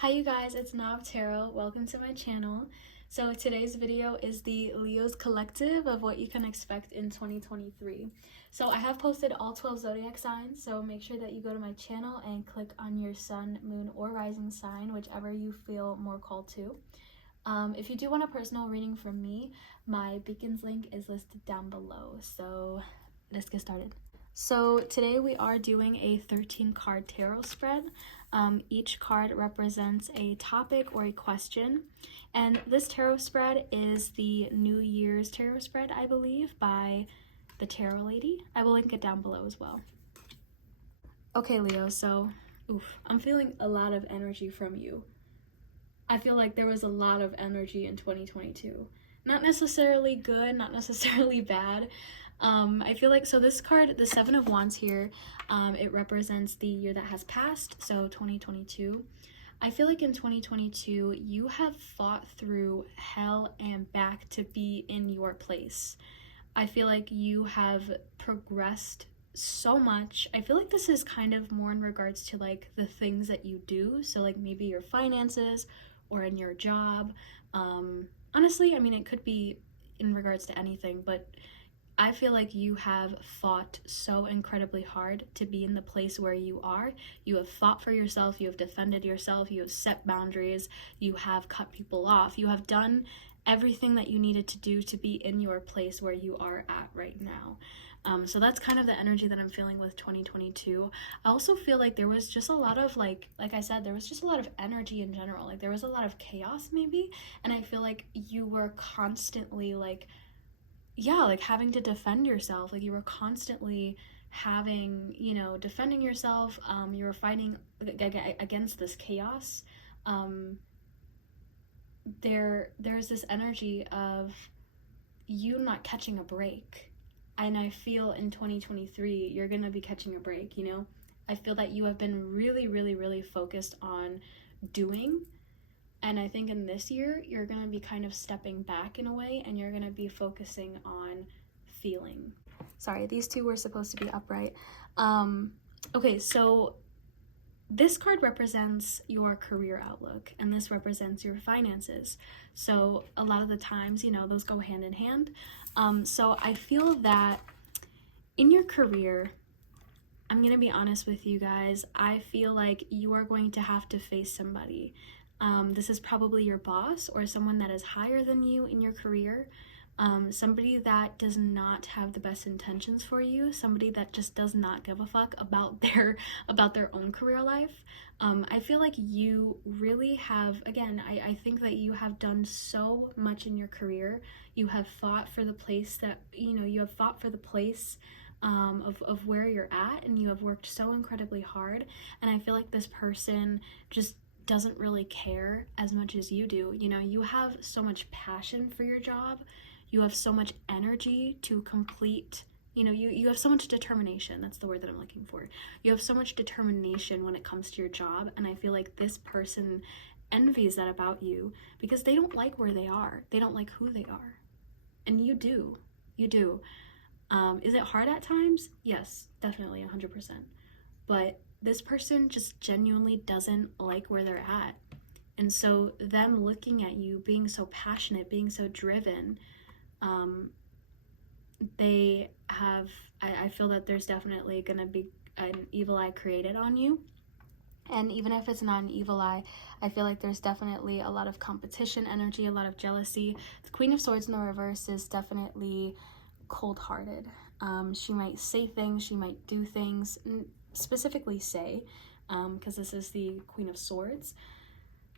Hi you guys, it's Nav Tarot. Welcome to my channel. So today's video is the Leo's collective of what you can expect in 2023. So I have posted all 12 zodiac signs, so make sure that you go to my channel and click on your sun, moon, or rising sign, whichever you feel more called to. If you do want a personal reading from me, my beacons link is listed down below. So let's get started. So today we are doing a 13 card tarot spread. Each card represents a topic or a question, and this tarot spread is the New Year's tarot spread, I believe, by the Tarot Lady. I will link it down below as well. Okay, Leo, so I'm feeling a lot of energy from you. I feel like there was a lot of energy in 2022. Not necessarily good, not necessarily bad. I feel like, so this card, the Seven of Wands here, it represents the year that has passed, so 2022. I feel like in 2022, you have fought through hell and back to be in your place. I feel like you have progressed so much. I feel like this is kind of more in regards to like the things that you do, so like maybe your finances or in your job. Honestly, I mean, it could be in regards to anything, but I feel like you have fought so incredibly hard to be in the place where you are. You have fought for yourself, you have defended yourself, you have set boundaries, you have cut people off, you have done everything that you needed to do to be in your place where you are at right now. So that's kind of the energy that I'm feeling with 2022. I also feel like there was just a lot of like I said, there was just a lot of energy in general. Like there was a lot of chaos maybe, and I feel like you were constantly like having to defend yourself. Like you were constantly having, defending yourself. You were fighting against this chaos. There's this energy of you not catching a break. And I feel in 2023, you're gonna be catching a break, I feel that you have been really, really, really focused on doing. And I think in this year, you're going to be kind of stepping back in a way, and you're going to be focusing on feeling. Sorry, these two were supposed to be upright. Okay, so this card represents your career outlook, and this represents your finances. So a lot of the times, those go hand in hand. So I feel that in your career, I'm going to be honest with you guys, I feel like you are going to have to face somebody. This is probably your boss or someone that is higher than you in your career, somebody that does not have the best intentions for you, somebody that just does not give a fuck about their own career life. I feel like you really have, again, I think that you have done so much in your career. You have fought for the place that, you have fought for the place of where you're at, and you have worked so incredibly hard. And I feel like this person just doesn't really care as much as you do. You have so much passion for your job. You have so much energy to complete, you have so much determination. That's the word that I'm looking for. You have so much determination when it comes to your job, and I feel like this person envies that about you because they don't like where they are. They don't like who they are. And you do. You do. Is it hard at times? Yes, definitely, 100%. But this person just genuinely doesn't like where they're at. And so them looking at you, being so passionate, being so driven, I feel that there's definitely going to be an evil eye created on you. And even if it's not an evil eye, I feel like there's definitely a lot of competition energy, a lot of jealousy. The Queen of Swords in the reverse is definitely cold-hearted. She might say things, she might do things, specifically say, because this is the Queen of Swords.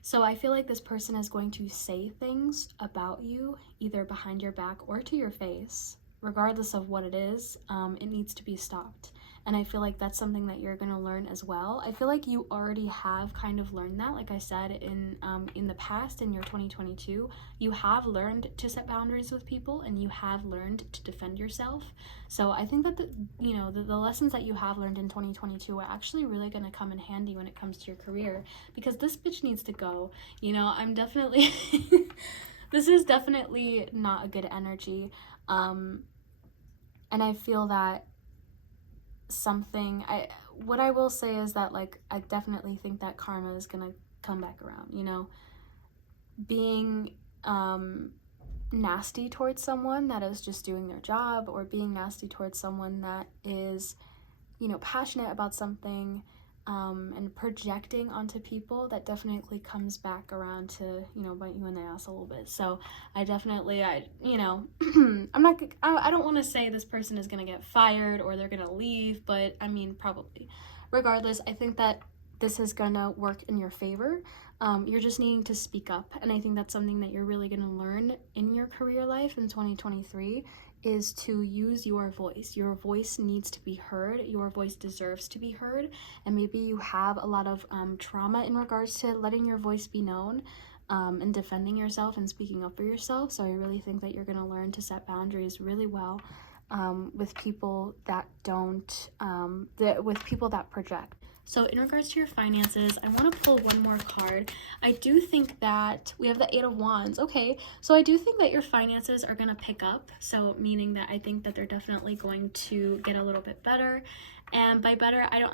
So I feel like this person is going to say things about you, either behind your back or to your face. Regardless of what it is, it needs to be stopped. And I feel like that's something that you're going to learn as well. I feel like you already have kind of learned that. Like I said, in the past, in your 2022, you have learned to set boundaries with people, and you have learned to defend yourself. So I think that the lessons that you have learned in 2022 are actually really going to come in handy when it comes to your career, because this bitch needs to go. I'm definitely this is definitely not a good energy. And I feel that what I will say is that, like, I definitely think that karma is gonna come back around, you know? Being nasty towards someone that is just doing their job, or being nasty towards someone that is, you know, passionate about something, and projecting onto people, that definitely comes back around to, you know, bite you in the ass a little bit. So I you know, I don't want to say this person is going to get fired or they're going to leave, but I mean, probably. Regardless, I think that this is going to work in your favor. You're just needing to speak up, and I think that's something that you're really going to learn in your career life in 2023, is to use your voice. Your voice needs to be heard. Your voice deserves to be heard. And maybe you have a lot of trauma in regards to letting your voice be known, and defending yourself and speaking up for yourself. So I really think that you're going to learn to set boundaries really well, with people that don't, with people that project. So in regards to your finances, I want to pull one more card. I do think that we have the Eight of Wands. Okay, so I do think that your finances are going to pick up. So meaning that I think that they're definitely going to get a little bit better. And by better, I don't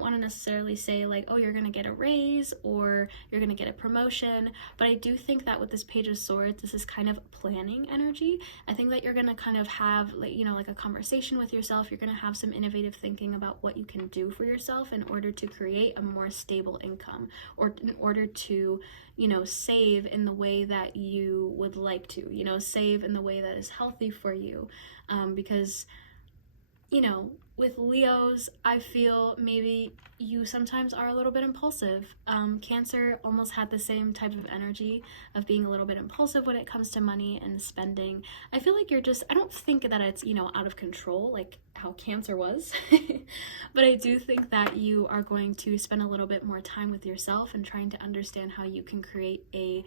want to necessarily say like, oh, you're going to get a raise or you're going to get a promotion. But I do think that with this Page of Swords, this is kind of planning energy. I think that you're going to kind of have, like, you know, like a conversation with yourself. You're going to have some innovative thinking about what you can do for yourself in order to create a more stable income, or in order to, you know, save in the way that you would like to, you know, save in the way that is healthy for you. Because, you know, with Leos, I feel maybe you sometimes are a little bit impulsive. Cancer almost had the same type of energy of being a little bit impulsive when it comes to money and spending. I feel like you're just, I don't think that it's, you know, out of control like how Cancer was, but I do think that you are going to spend a little bit more time with yourself and trying to understand how you can create a,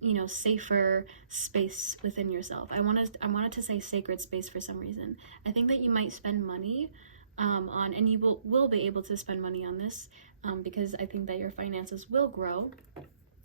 you know, safer space within yourself. I wanted to say sacred space for some reason. I think that you might spend money on, and you will be able to spend money on this, because I think that your finances will grow,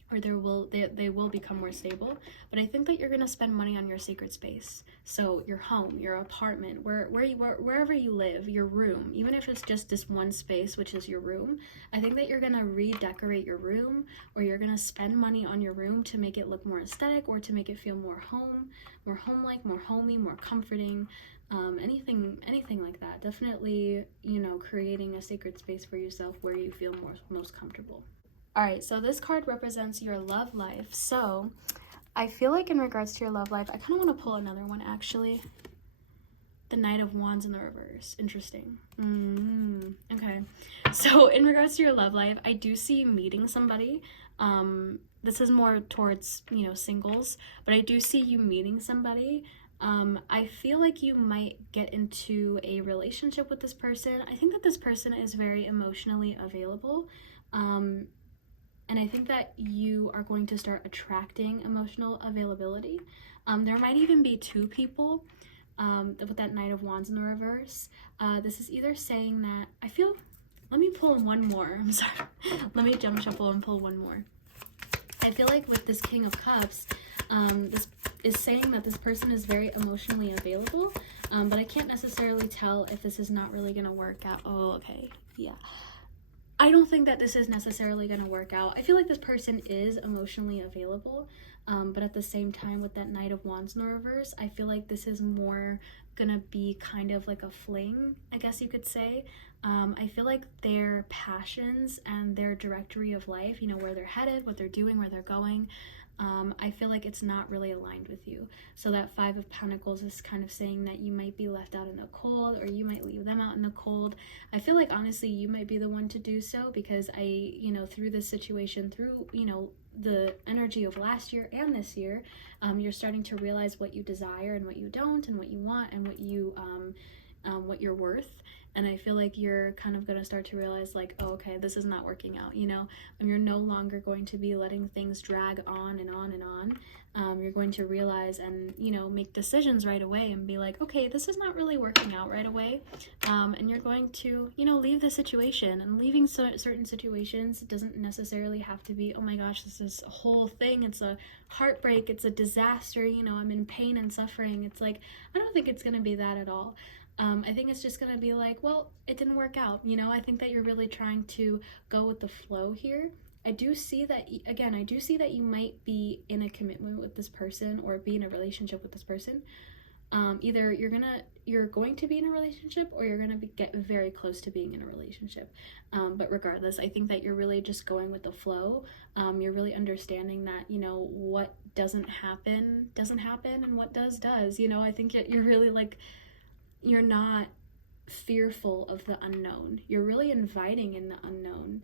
or they will become more stable. But I think that you're going to spend money on your sacred space. So your home, your apartment, wherever you live, your room, even if it's just this one space, which is your room. I think that you're going to redecorate your room, or you're going to spend money on your room to make it look more aesthetic, or to make it feel more home-like, more homey, more comforting. Anything like that. Definitely, you know, creating a sacred space for yourself where you feel most comfortable. All right, so this card represents your love life. So I feel like in regards to your love life, I kind of want to pull another one, actually. The Knight of Wands in the reverse. Interesting. Okay. So in regards to your love life, I do see you meeting somebody. This is more towards, you know, singles, but I do see you meeting somebody. I feel like you might get into a relationship with this person. I think that this person is very emotionally available. And I think that you are going to start attracting emotional availability. There might even be two people, with that Knight of Wands in the reverse. This is either saying that, let me pull one more. I'm sorry. Let me jump shuffle and pull one more. I feel like with this King of Cups, this is saying that this person is very emotionally available, but I can't necessarily tell if this is not really going to work out. Oh, okay. Yeah. I don't think that this is necessarily going to work out. I feel like this person is emotionally available, but at the same time, with that Knight of Wands in the reverse, I feel like this is more going to be kind of like a fling, I guess you could say. I feel like their passions and their directory of life, you know, where they're headed, what they're doing, where they're going, I feel like it's not really aligned with you. So that Five of Pentacles is kind of saying that you might be left out in the cold, or you might leave them out in the cold. I feel like honestly you might be the one to do so, because you know, through this situation, through, you know, the energy of last year and this year, you're starting to realize what you desire and what you don't, and what you want and what you're worth. And I feel like you're kind of going to start to realize like, oh, okay, this is not working out, you know, and you're no longer going to be letting things drag on and on and on. You're going to realize and, you know, make decisions right away and be like, okay, this is not really working out right away. And you're going to, you know, leave the situation. And leaving certain situations doesn't necessarily have to be, oh my gosh, this is a whole thing. It's a heartbreak. It's a disaster. You know, I'm in pain and suffering. It's like, I don't think it's going to be that at all. I think it's just going to be like, well, it didn't work out. You know, I think that you're really trying to go with the flow here. I do see that, again, I do see that you might be in a commitment with this person or be in a relationship with this person. Either you're going to be in a relationship, or you're gonna get very close to being in a relationship. But regardless, I think that you're really just going with the flow. You're really understanding that, you know, what doesn't happen, and what does. You know, I think you're really like, you're not fearful of the unknown. You're really inviting in the unknown.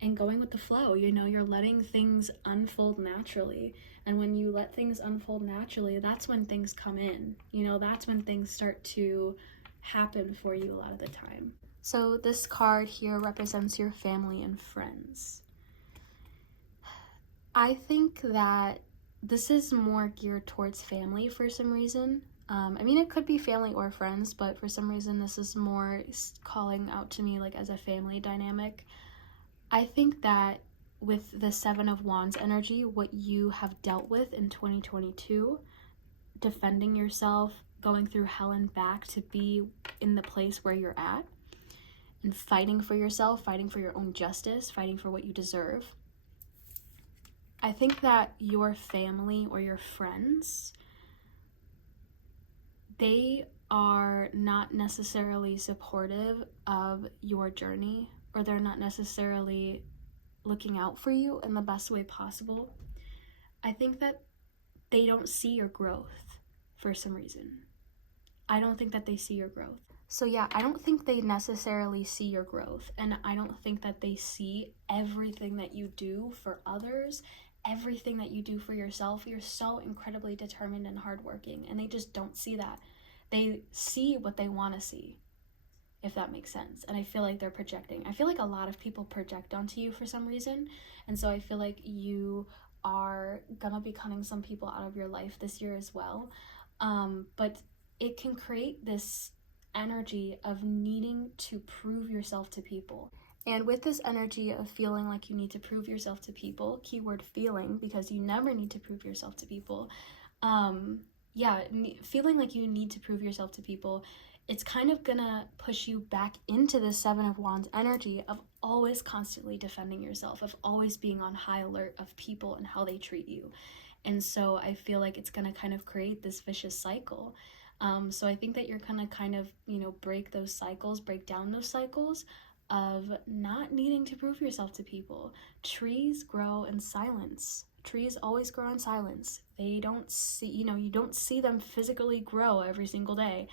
And going with the flow, you know, you're letting things unfold naturally. And when you let things unfold naturally, that's when things come in. You know, that's when things start to happen for you a lot of the time. So this card here represents your family and friends. I think that this is more geared towards family for some reason. I mean, it could be family or friends, but for some reason this is more calling out to me like as a family dynamic. I think that with the Seven of Wands energy, what you have dealt with in 2022, defending yourself, going through hell and back to be in the place where you're at, and fighting for yourself, fighting for your own justice, fighting for what you deserve. I think that your family or your friends, they are not necessarily supportive of your journey, or they're not necessarily looking out for you in the best way possible. I think that they don't see your growth for some reason. I don't think that they see your growth. So yeah, I don't think they necessarily see your growth, and I don't think that they see everything that you do for others, everything that you do for yourself. You're so incredibly determined and hardworking, and they just don't see that. They see what they want to see, if that makes sense. And I feel like they're projecting. I feel like a lot of people project onto you for some reason. And so I feel like you are gonna be cutting some people out of your life this year as well. But it can create this energy of needing to prove yourself to people. And with this energy of feeling like you need to prove yourself to people, keyword feeling, because you never need to prove yourself to people. Feeling like you need to prove yourself to people, it's kind of gonna push you back into the Seven of Wands energy of always constantly defending yourself, of always being on high alert of people and how they treat you. And so I feel like it's gonna kind of create this vicious cycle. So I think that you're gonna kind of, you know, break down those cycles of not needing to prove yourself to people. Trees grow in silence. Trees always grow in silence. They don't see, you know, you don't see them physically grow every single day.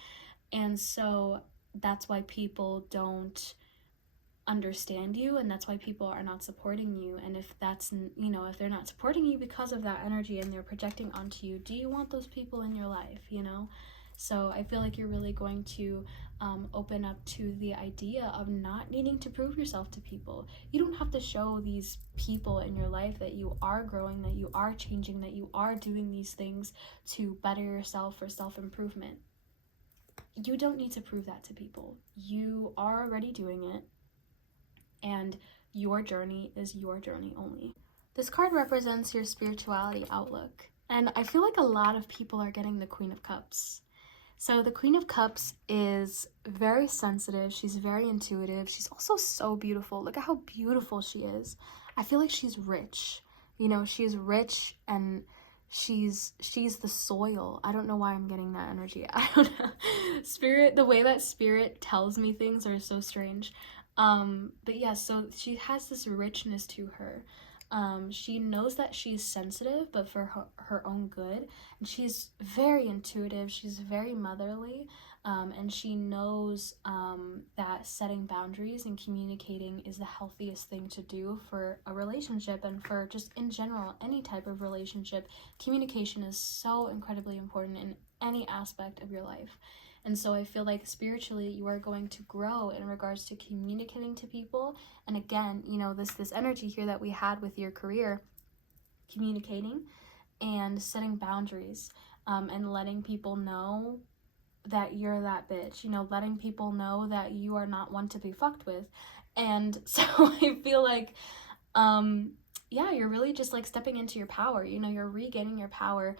And so that's why people don't understand you, and that's why people are not supporting you. And if that's, you know, if they're not supporting you because of that energy and they're projecting onto you, do you want those people in your life, you know? So I feel like you're really going to open up to the idea of not needing to prove yourself to people. You don't have to show these people in your life that you are growing, that you are changing, that you are doing these things to better yourself for self-improvement. You don't need to prove that to people. You are already doing it, and your journey is your journey only. This card represents your spirituality outlook, and I feel like a lot of people are getting the Queen of Cups. So the Queen of Cups is very sensitive. She's very intuitive. She's also so beautiful. Look at how beautiful she is. I feel like she's rich. You know, she's rich, and she's the soil. I don't know why I'm getting that energy. I don't know. Spirit, the way that Spirit tells me things are so strange. But yeah, so she has this richness to her. She knows that she's sensitive, but for her own good. And she's very intuitive. She's very motherly. And she knows that setting boundaries and communicating is the healthiest thing to do for a relationship, and for just in general, any type of relationship. Communication is so incredibly important in any aspect of your life. And so I feel like spiritually you are going to grow in regards to communicating to people. And again, you know, this energy here that we had with your career, communicating and setting boundaries, and letting people know that you're that bitch, you know, letting people know that you are not one to be fucked with. And so I feel like, yeah, you're really just like stepping into your power, you know, you're regaining your power.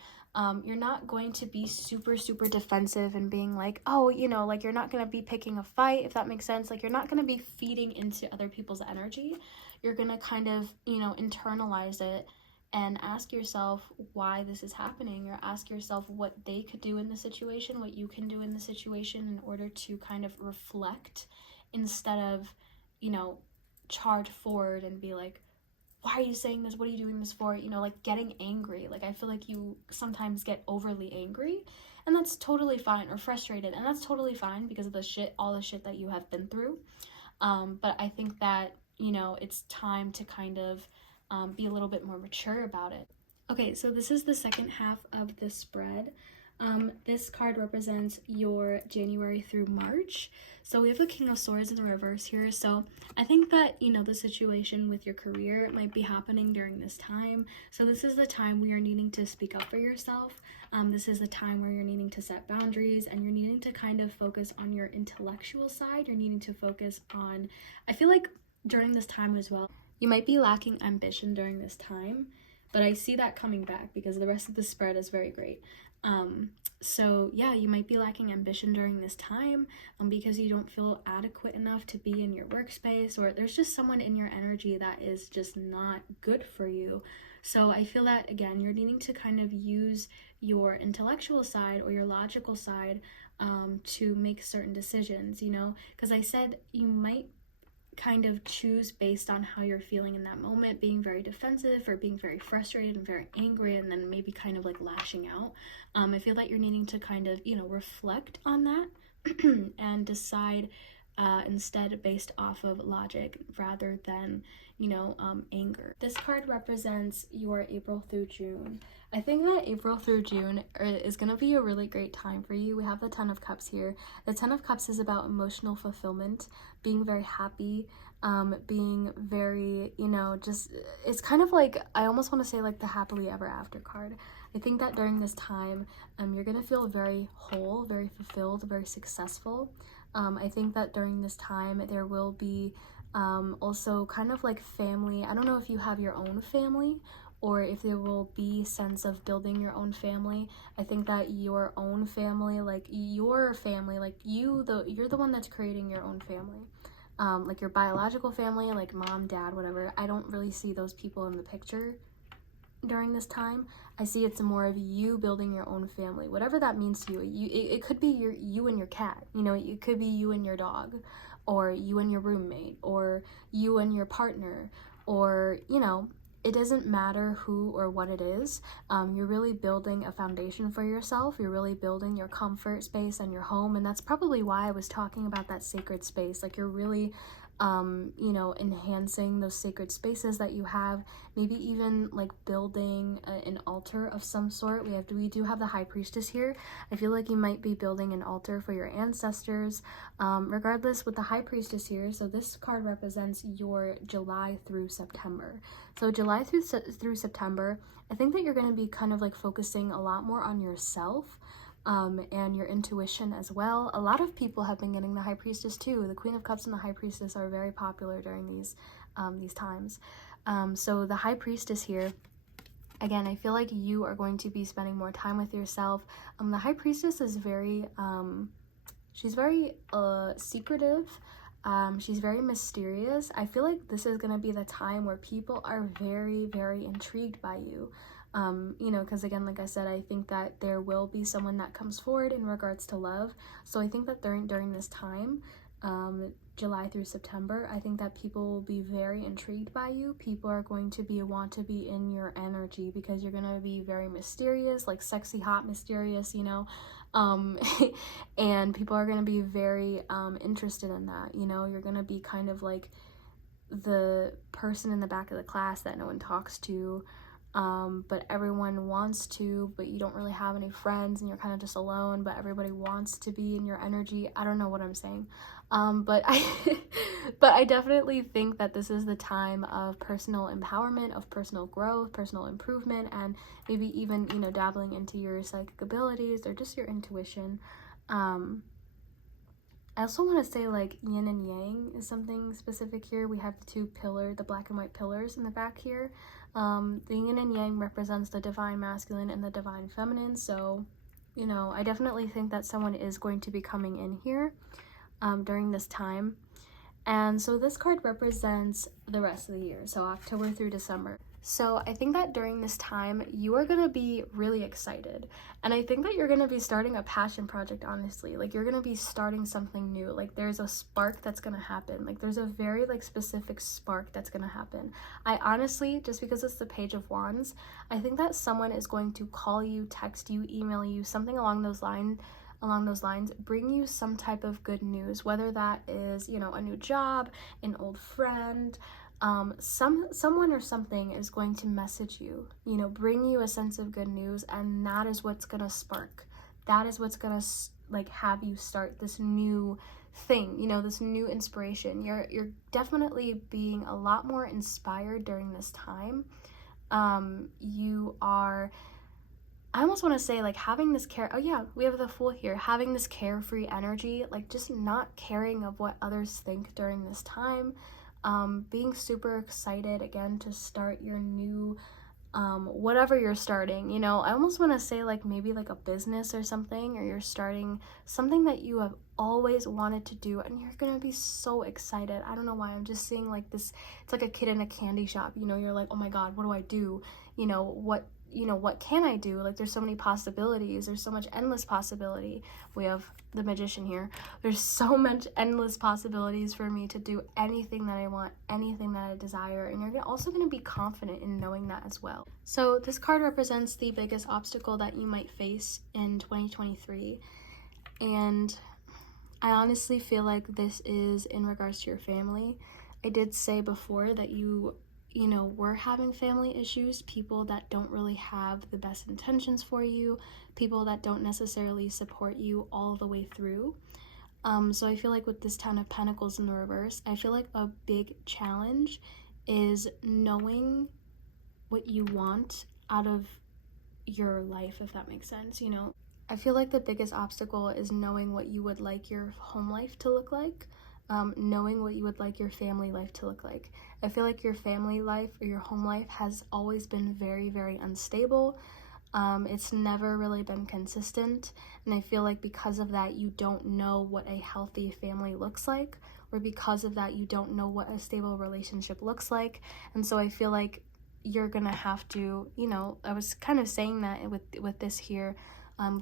You're not going to be super defensive and being like, oh, you know, like you're not going to be picking a fight, if that makes sense. Like you're not going to be feeding into other people's energy. you're gonna kind of, you know, internalize it and ask yourself why this is happening, or ask yourself what they could do in the situation, what you can do in the situation in order to kind of reflect instead of, you know, charge forward and be like, why are you saying this? What are you doing this for? You know, like getting angry. Like I feel like you sometimes get overly angry, and that's totally fine, or frustrated, and that's totally fine because of all the shit that you have been through. But I think that, you know, it's time to kind of be a little bit more mature about it. Okay, so this is the second half of the spread. This card represents your January through March. So we have the King of Swords in the reverse here. So I think that, you know, the situation with your career might be happening during this time. So this is the time where you're needing to speak up for yourself. This is the time where you're needing to set boundaries, and you're needing to kind of focus on your intellectual side. You're needing to focus on, I feel like during this time as well, you might be lacking ambition during this time, but I see that coming back because the rest of the spread is very great. So yeah, you might be lacking ambition during this time because you don't feel adequate enough to be in your workspace, or there's just someone in your energy that is just not good for you. So I feel that, again, you're needing to kind of use your intellectual side or your logical side to make certain decisions, you know, because I said you might kind of choose based on how you're feeling in that moment, being very defensive or being very frustrated and very angry, and then maybe kind of like lashing out. I feel that you're needing to kind of, you know, reflect on that and decide instead based off of logic rather than, you know, anger. This card represents your April through June. I think that April through June is going to be a really great time for you. We have the Ten of Cups here. The Ten of Cups is about emotional fulfillment, being very happy, being very, you know, just, it's kind of like, I almost want to say like the happily ever after card. I think that during this time, you're going to feel very whole, very fulfilled, very successful. I think that during this time, there will be also kind of like family. I don't know if you have your own family, or if there will be sense of building your own family. I think that your own family, like your family, like you're the one that's creating your own family. Like your biological family, like mom, dad, whatever. I don't really see those people in the picture during this time. I see it's more of you building your own family, whatever that means to you. It could be you and your cat, you know, it could be you and your dog, or you and your roommate, or you and your partner, or, you know, it doesn't matter who or what it is. You're really building a foundation for yourself. You're really building your comfort space and your home, and that's probably why I was talking about that sacred space. Like you're really you know, enhancing those sacred spaces that you have, maybe even like building an altar of some sort. We do have the High Priestess here. I feel like you might be building an altar for your ancestors. Regardless, with the High Priestess here, so this card represents your July through September. So July through September, I think that you're going to be kind of like focusing a lot more on yourself. And your intuition as well. A lot of people have been getting the High Priestess too. The Queen of Cups and the High Priestess are very popular during these times. So the High Priestess here, again, I feel like you are going to be spending more time with yourself. The High Priestess is very, she's very secretive. She's very mysterious. I feel like this is going to be the time where people are very, very intrigued by you. You know, because again, like I said, I think that there will be someone that comes forward in regards to love. So I think that during this time, July through September, I think that people will be very intrigued by you. People are going to want to be in your energy because you're going to be very mysterious, like sexy, hot, mysterious, you know. And people are going to be very interested in that, you know. You're going to be kind of like the person in the back of the class that no one talks to. But everyone wants to, but you don't really have any friends and you're kind of just alone, but everybody wants to be in your energy. I don't know what I'm saying. But I definitely think that this is the time of personal empowerment, of personal growth, personal improvement, and maybe even, you know, dabbling into your psychic abilities or just your intuition. I also want to say like yin and yang is something specific here. We have the black and white pillars in the back here. The yin and yang represents the divine masculine and the divine feminine. So, you know, I definitely think that someone is going to be coming in here during this time. And so this card represents the rest of the year, so October through December. So I think that during this time, you are going to be really excited. And I think that you're going to be starting a passion project, honestly. Like, you're going to be starting something new. Like, there's a spark that's going to happen. Like, there's a very, like, specific spark that's going to happen. I honestly, just because it's the Page of Wands, I think that someone is going to call you, text you, email you, something along those lines, bring you some type of good news, whether that is, you know, a new job, an old friend, someone or something is going to message you, you know, bring you a sense of good news, and that is what's gonna spark. That is what's gonna like have you start this new thing, you know, this new inspiration. You're definitely being a lot more inspired during this time. You are, I almost want to say, like, having this oh yeah, we have the Fool here, having this carefree energy, like just not caring of what others think during this time. Being super excited again to start your new whatever you're starting, you know. I almost want to say, like, maybe like a business or something, or you're starting something that you have always wanted to do, and you're gonna be so excited. I don't know why, I'm just seeing like this, it's like a kid in a candy shop, you know. You're like, oh my god, what do I do, you know, what can I do? Like, there's so many possibilities, there's so much endless possibility. We have the Magician here. There's so much endless possibilities for me to do anything that I want, anything that I desire, and you're also going to be confident in knowing that as well. So this card represents the biggest obstacle that you might face in 2023, and I honestly feel like this is in regards to your family. I did say before that you know, we're having family issues, people that don't really have the best intentions for you, people that don't necessarily support you all the way through. So I feel like with this Ten of Pentacles in the reverse, I feel like a big challenge is knowing what you want out of your life, if that makes sense, you know. I feel like the biggest obstacle is knowing what you would like your home life to look like. Knowing what you would like your family life to look like. I feel like your family life or your home life has always been very, very unstable. It's never really been consistent, and I feel like because of that, you don't know what a healthy family looks like, or because of that, you don't know what a stable relationship looks like. And so I feel like you're gonna have to, you know, I was kind of saying that with this here,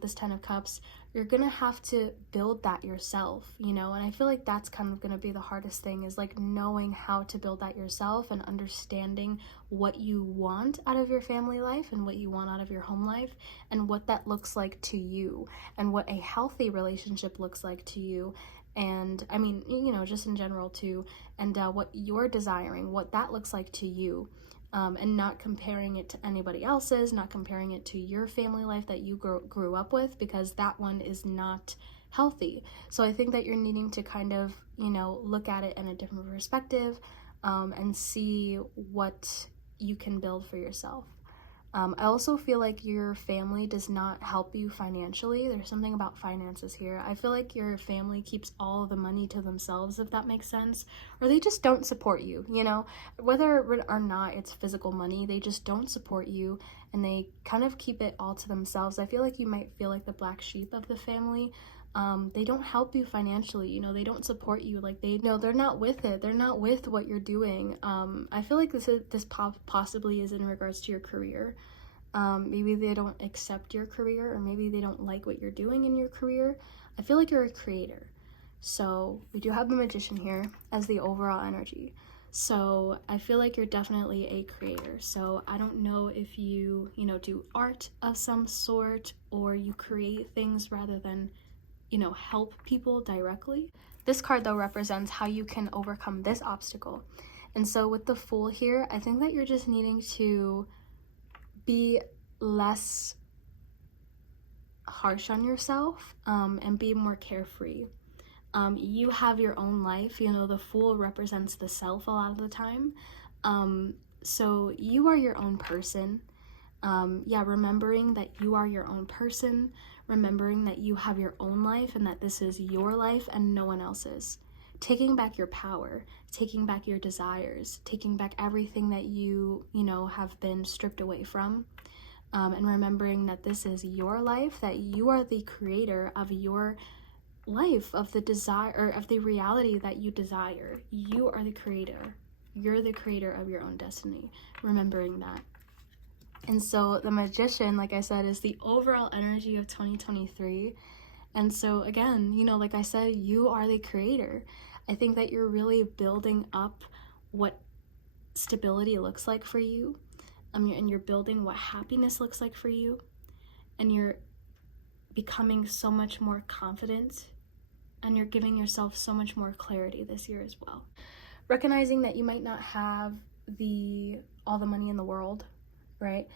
this Ten of Cups, you're gonna have to build that yourself, you know. And I feel like that's kind of gonna be the hardest thing, is like knowing how to build that yourself and understanding what you want out of your family life and what you want out of your home life, and what that looks like to you, and what a healthy relationship looks like to you. And I mean, you know, just in general too, and what you're desiring, what that looks like to you. And not comparing it to anybody else's, not comparing it to your family life that you grew up with, because that one is not healthy. So I think that you're needing to kind of, you know, look at it in a different perspective, and see what you can build for yourself. I also feel like your family does not help you financially. There's something about finances here. I feel like your family keeps all the money to themselves, if that makes sense, or they just don't support you, you know, whether or not it's physical money, they just don't support you, and they kind of keep it all to themselves. I feel like you might feel like the black sheep of the family. They don't help you financially, you know, they don't support you, like they're not with it, they're not with what you're doing. I feel like this possibly is in regards to your career. Maybe they don't accept your career, or maybe they don't like what you're doing in your career. I feel like you're a creator. So we do have the Magician here as the overall energy. So I feel like you're definitely a creator. So I don't know if you know, do art of some sort, or you create things rather than, you know, help people directly. This card though represents how you can overcome this obstacle. And so with the Fool here, I think that you're just needing to be less harsh on yourself, and be more carefree. You have your own life, you know, the Fool represents the self a lot of the time. So you are your own person. Remembering that you are your own person, remembering that you have your own life and that this is your life and no one else's. Taking back your power, taking back your desires, taking back everything that you know, have been stripped away from. And remembering that this is your life, that you are the creator of your life, of the desire, or of the reality that you desire. You are the creator. You're the creator of your own destiny, remembering that. And so the Magician, like I said, is the overall energy of 2023. And so again, you know, like I said, you are the creator. I think that you're really building up what stability looks like for you, and you're building what happiness looks like for you, and you're becoming so much more confident, and you're giving yourself so much more clarity this year as well. Recognizing that you might not have all the money in the world, right?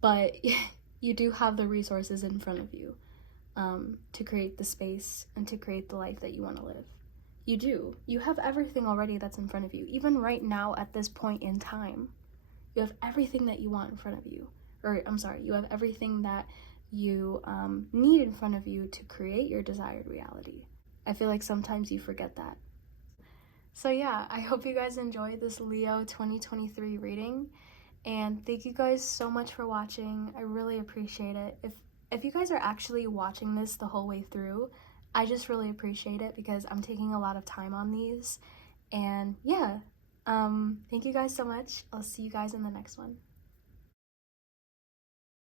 But you do have the resources in front of you to create the space and to create the life that you want to live. You do. You have everything already that's in front of you. Even right now at this point in time, you have everything that you want in front of you. Or I'm sorry, you have everything that you need in front of you to create your desired reality. I feel like sometimes you forget that. So yeah, I hope you guys enjoyed this Leo 2023 reading, and thank you guys so much for watching. I really appreciate it. If you guys are actually watching this the whole way through, I just really appreciate it because I'm taking a lot of time on these. And yeah, thank you guys so much. I'll see you guys in the next one.